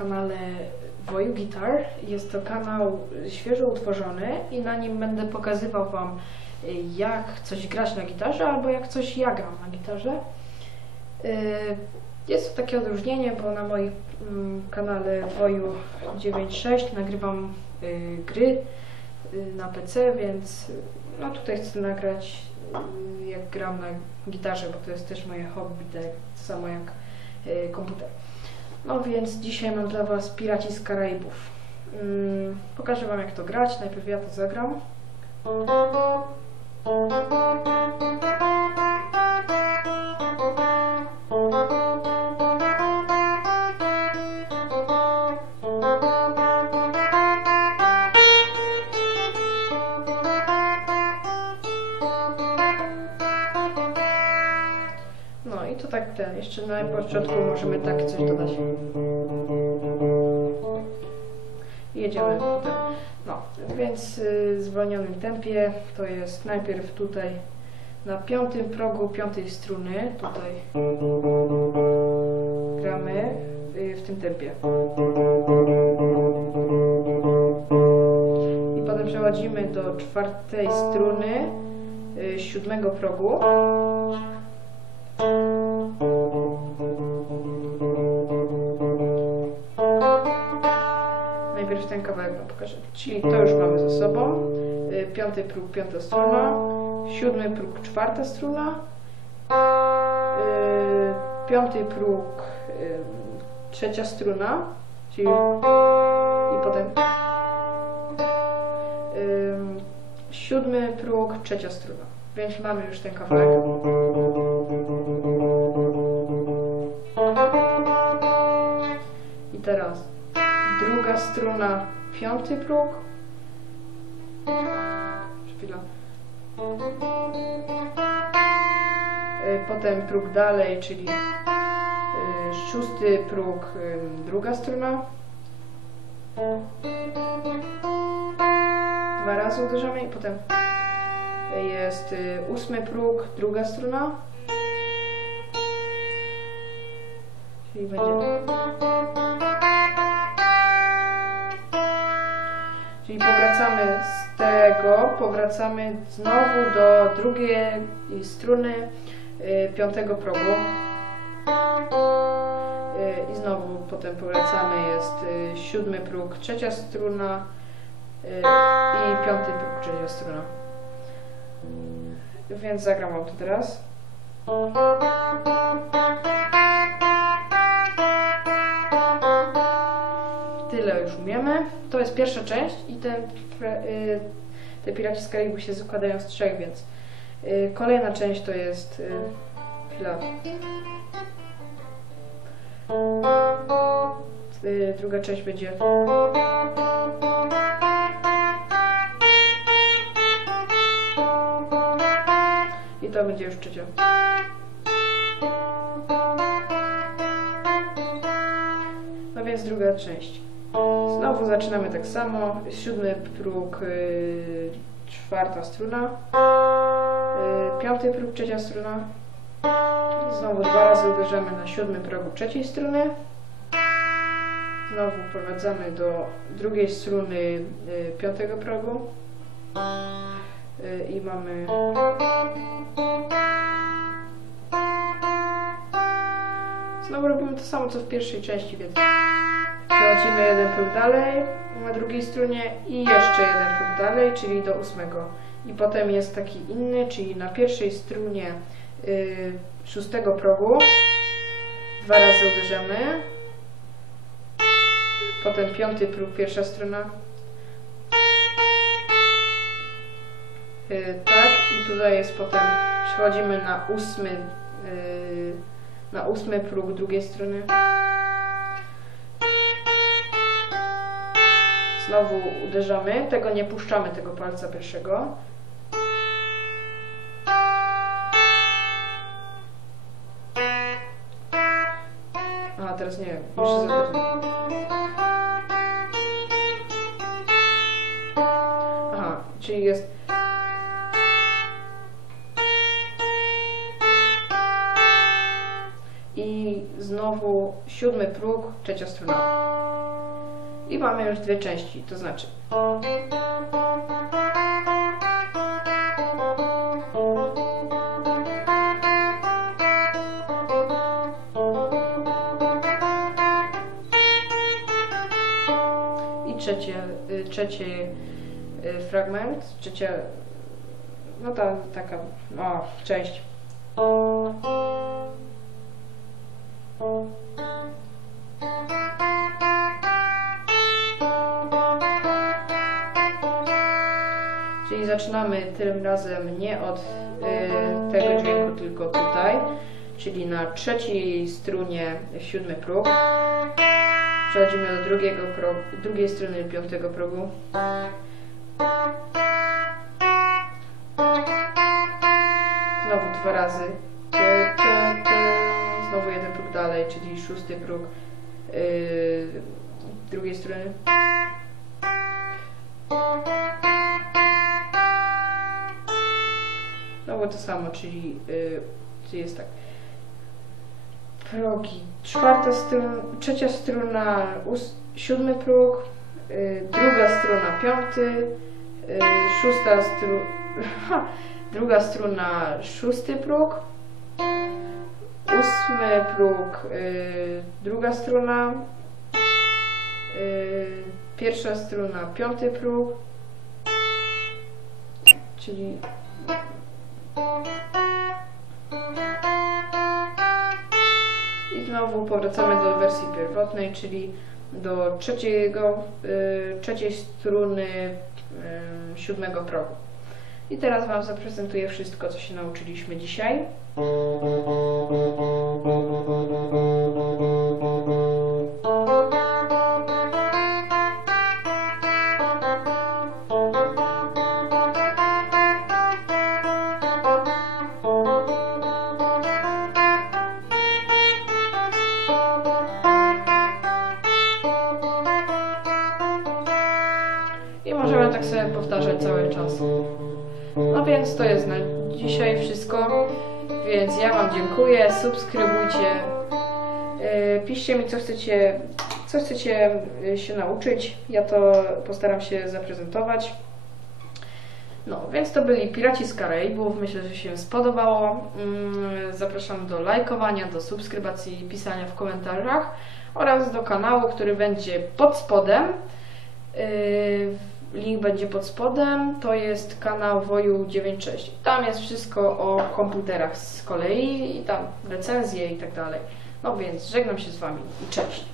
kanale Woju Guitar. Jest to kanał świeżo utworzony i na nim będę pokazywał Wam y, jak coś grać na gitarze albo jak coś ja gram na gitarze. Y, Jest to takie odróżnienie, bo na moim mm, kanale Woju 9.6 nagrywam y, gry na PC, więc no tutaj chcę nagrać jak gram na gitarze, bo to jest też moje hobby, tak samo jak komputer. No więc dzisiaj mam dla Was Piraci z Karaibów. Mm, pokażę Wam jak to grać. Najpierw ja to zagram. No i tak ten, jeszcze na początku możemy tak coś dodać. Jedziemy potem. No, więc y, w zwolnionym tempie to jest najpierw tutaj na piątym progu piątej struny, tutaj gramy y, w tym tempie. I potem przechodzimy do czwartej struny y, siódmego progu. Ten kawałek wam pokażę. Czyli to już mamy ze sobą. Y, Piąty próg, piąta struna. Siódmy próg, czwarta struna. Y, Piąty próg, y, trzecia struna. Czyli i potem siódmy próg, trzecia struna. Więc mamy już ten kawałek. Struna, piąty próg. Chwila. Y, Potem próg dalej, czyli y, szósty próg, y, druga struna. Dwa razy uderzamy i potem jest ósmy próg, druga struna. Czyli będzie. Czyli powracamy z tego, powracamy znowu do drugiej struny y, piątego progu. Y, I znowu potem powracamy, jest y, siódmy próg, trzecia struna i piąty próg, trzecia struna. Więc zagram to teraz. Już umiemy. To jest pierwsza część i te, pre- y, te piraci z Karaibu się składają z trzech, więc y, kolejna część to jest chwila. Y, druga część będzie i to będzie już trzecia. No więc druga część. Znowu zaczynamy tak samo. Siódmy próg, y, czwarta struna. Y, piąty próg, trzecia struna. Znowu dwa razy uderzamy na siódmym progu trzeciej struny. Znowu wprowadzamy do drugiej struny y, piątego progu. Y, I mamy Znowu robimy to samo co w pierwszej części, więc przechodzimy jeden próg dalej na drugiej strunie i jeszcze jeden próg dalej, czyli do ósmego. I potem jest taki inny, czyli na pierwszej strunie y, szóstego progu dwa razy uderzamy. Potem piąty próg, pierwsza struna. Y, tak, i tutaj jest potem, przechodzimy na ósmy, y, na ósmy próg drugiej strony. Znowu uderzamy, tego nie puszczamy, tego palca pierwszego. A, teraz nie wiem, muszę zadać. Aha, czyli jest i znowu siódmy próg, trzecia struna. I mamy już dwie części, to znaczy i trzecie, y, trzeci y, fragment, trzecia, no ta taka, o, część. Zaczynamy tym razem nie od y, tego dźwięku, tylko tutaj, czyli na trzeciej strunie siódmy próg. Przechodzimy do drugiego progu, drugiej strony piątego progu. Znowu dwa razy. Znowu jeden próg dalej, czyli szósty próg yy, drugiej strony. Znowu to samo, czyli tu jest tak. Progi. Czwarta struna, trzecia struna, ós- siódmy próg, yy, druga struna, piąty, yy, szósta struna, druga struna, szósty próg, ósmy próg, druga struna, pierwsza struna, piąty próg, czyli I znowu powracamy do wersji pierwotnej, czyli do trzeciego, y, trzeciej struny y, siódmego progu. I teraz Wam zaprezentuję wszystko, co się nauczyliśmy dzisiaj. Możemy tak sobie powtarzać cały czas. No więc to jest na dzisiaj wszystko. Więc ja Wam dziękuję. Subskrybujcie. Yy, Piszcie mi, co chcecie, co chcecie yy, się nauczyć. Ja to postaram się zaprezentować. No, więc to byli Piraci z Karaibów. Myślę, że się spodobało. Mm, Zapraszam do lajkowania, do subskrybacji, pisania w komentarzach oraz do kanału, który będzie pod spodem. Link będzie pod spodem. To jest kanał Woju 96. Tam jest wszystko o komputerach z kolei i tam recenzje i tak dalej. No więc żegnam się z Wami i cześć.